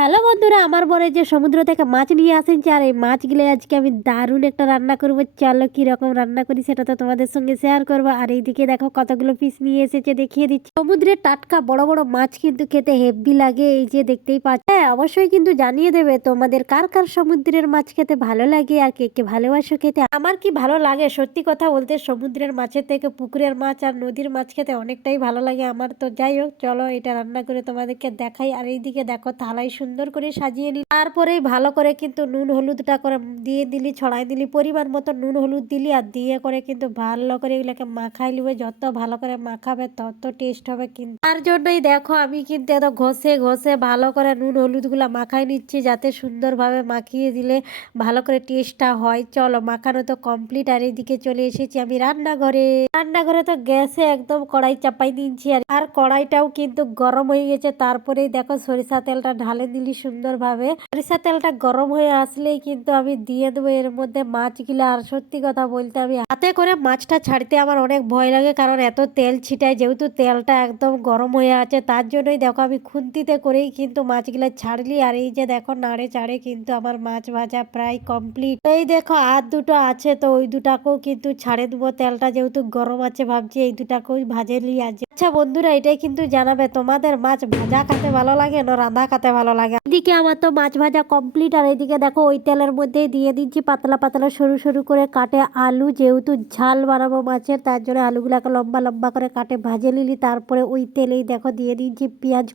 Hello বন্ধুরা, আমার বরে যে সমুদ্র থেকে মাছ নিয়ে আসেন আর এই মাছগুলো আজকে আমি দারুণ একটা রান্না করবো। চলো কি রকম রান্না করি সেটা তো তোমাদের সঙ্গে শেয়ার করবো। আর এইদিকে দেখো কতগুলো পিস নিয়ে এসেছে, দেখিয়ে দিচ্ছি। সমুদ্রের টাটকা বড় বড় মাছ কিন্তু খেতে হেভি লাগে, এই যে দেখতেই পাচ্ছ। হ্যাঁ, অবশ্যই কিন্তু জানিয়ে দেবে তোমাদের কার কার সমুদ্রের মাছ খেতে ভালো লাগে আর কে কে ভালোবাসো খেতে। আমার কি ভালো লাগে সত্যি কথা বলতে, সমুদ্রের মাছের থেকে পুকুরের মাছ আর নদীর মাছ খেতে অনেকটাই ভালো লাগে আমার। তো যাই হোক, চলো এটা রান্না করে তোমাদেরকে দেখাই। আর এইদিকে দেখো থালাই সুন্দর করে সাজিয়ে নিই। তারপরেই ভালো করে কিন্তু নুন হলুদটা করে দিয়ে দিলি, ছড়াই দিলি, পরিমাণ মতো নুন হলুদ দিলি আর দিয়ে করে কিন্তু ভালো করে এগুলোকে মাখাই নিবে। যত ভালো করে মাখাবে তত টেস্ট হবে। কিন্তু তার জন্যই দেখো আমি কিন্তু এত ঘষে ঘষে ভালো করে নুন হলুদ গুলা মাখাই নিচ্ছি, যাতে সুন্দরভাবে মাখিয়ে দিলে ভালো করে টেস্টটা হয়। চলো মাখানো তো কমপ্লিট। আর এইদিকে চলে এসেছি আমি রান্নাঘরে। রান্নাঘরে তো গ্যাসে একদম কড়াই চাপাই দিচ্ছি আর কড়াইটাও কিন্তু গরম হয়ে গেছে। তারপরেই দেখো সরিষা তেলটা ঢালে দিলি সুন্দরভাবে। সরিষা তেলটা গরম হয়ে আসলেই কিন্তু আমি দিয়ে দেবো এর মধ্যে মাছগুলা। আর সত্যি কথা বলতে আমি হাতে করে মাছটা ছাড়তে আমার অনেক ভয় লাগে, কারণ এত তেল ছিটায়। যেহেতু তেলটা একদম গরম হয়ে আছে তার জন্যই দেখো আমি খুন্তিতে করেই কিন্তু মাছগুলা ছাড়লি। আর এই যে দেখো নাড়ে চাড়ে কিন্তু আমার মাছ ভাজা প্রায় কমপ্লিট। এই দেখো আর দুটো আছে, তো ওই দুটাকেও কিন্তু ছাড়ে দেবো। তেলটা যেহেতু গরম আছে ভাবছি এই দুটাকেও ভাজেলি আছে। আচ্ছা বন্ধুরা, এটাই কিন্তু জানাবে তোমাদের মাছ ভাজা খেতে ভালো লাগে না রাঁধা খেতে ভালো লাগে। এদিকে আমার তো মাছ ভাজা কমপ্লিট। আর এদিকে দেখো ওই তেলের মধ্যেই দিয়ে দিচ্ছি পাতলা পাতলা সরু সরু করে কাটে আলু। যেহেতু ঝাল বানাবো মাছের তার জন্য আলুগুলাকে লম্বা লম্বা করে কাটে ভাজে নিলি। তারপরে ওই তেলেই দেখো দিয়ে দিচ্ছি পেঁয়াজ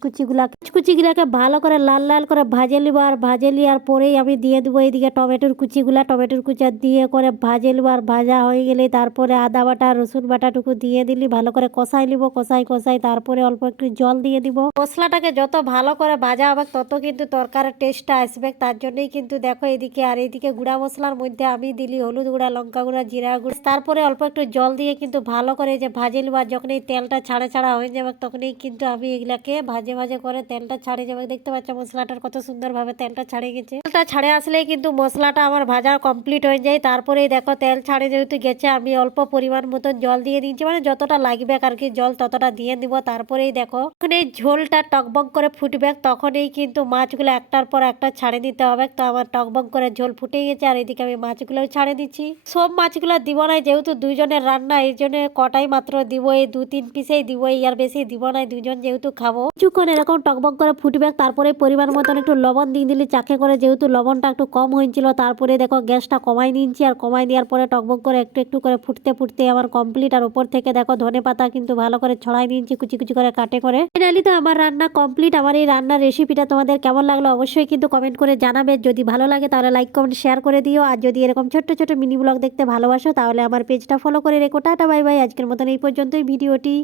কুচিগুলাকে ভালো করে লাল লাল করে ভাজে নিবো। আর ভাজে লিয়ার পরেই আমি দিয়ে দেবো এইদিকে টমেটোর কুচা দিয়ে করে ভাজে নিবো। আর ভাজা হয়ে গেলে তারপরে আদা বাটা রসুন বাটাটুকু দিয়ে দিলি, ভালো করে কষাই নিবো। কষাই তারপরে অল্প একটু জল দিয়ে দিব। মশলাটাকে যত ভালো করে ভাজা হবে তত কিন্তু তরকারির টেস্টটা আসবে। তার জন্যই কিন্তু দেখো এদিকে। আর এইদিকে গুঁড়া মশলার মধ্যে আমি দিলি হলুদ গুঁড়া, লঙ্কা গুঁড়া, জিরা গুঁড়া, তারপরে অল্প একটু জল দিয়ে কিন্তু ভালো করে যে ভাজে নিব। আর যখন এই তেলটা ছাড়া হয়ে যাবে তখনই কিন্তু আমি এগুলাকে ভাজে ভাজে করে তেলটা ছাড়ে যাবে। দেখতে পাচ্ছ মশলাটার কত সুন্দরভাবে তেলটা ছাড়ে গেছে। তেলটা ছাড়ে আসলেই কিন্তু মশলাটা আমার ভাজা কমপ্লিট হয়ে যায়। তারপরেই দেখো তেল ছাড়ে যেহেতু গেছে আমি অল্প পরিমাণ মতন জল দিয়ে দিচ্ছি, মানে যতটা লাগবে আর কি জল ততটা দিয়ে দিব। তারপরেই দেখো যখন এই ঝোলটা টকবক করে ফুটবে তখনই কিন্তু মাছগুলো একটার পর একটা ছাড়ে দিতে হবে। তো আমার টকবক করে ঝোল ফুটে গেছে। আর এদিকে আমি মাছগুলো ছাড়ে দিচ্ছি। সব মাছগুলো দিব না, যেহেতু দুইজনের রান্না এই জন্য কটাই মাত্র দিব, এই 2-3 পিসেই দিব, আর বেশি দিব না, দুইজন যেহেতু খাবো। কিছুক্ষণ এরকম টকবক করে ফুটবে। তারপরে পরিমাণ মতন একটু লবণ দিয়ে দিলি চাকে করে, যেহেতু লবণটা একটু কম হয়েছিল। তারপরে দেখো গ্যাসটা কমাই নিচ্ছি। আর কমাই দেওয়ার পরে টকবক করে একটু একটু করে ফুটতে আমার কমপ্লিট। আর উপর থেকে দেখো ধনে পাতা কিন্তু ভালো করে ছড়াই নিচ্ছি কুচি কুচি করে কাটে করে। ফাইনালি তো আমার রান্না কমপ্লিট। আমার এই রান্নার রেসিপিটা তোমাদের কেমন লাগলো অবশ্যই কিন্তু কমেন্ট করে জানাবে। যদি ভালো লাগে তাহলে লাইক কমেন্ট শেয়ার করে দিও। আর যদি এরকম ছোট্ট ছোট মিনি ব্লগ দেখতে ভালোবাসো তাহলে আমার পেজটা ফলো করে রেখো। টাটা বাই বাই, আজকের মতন এই পর্যন্তই ভিডিওটি।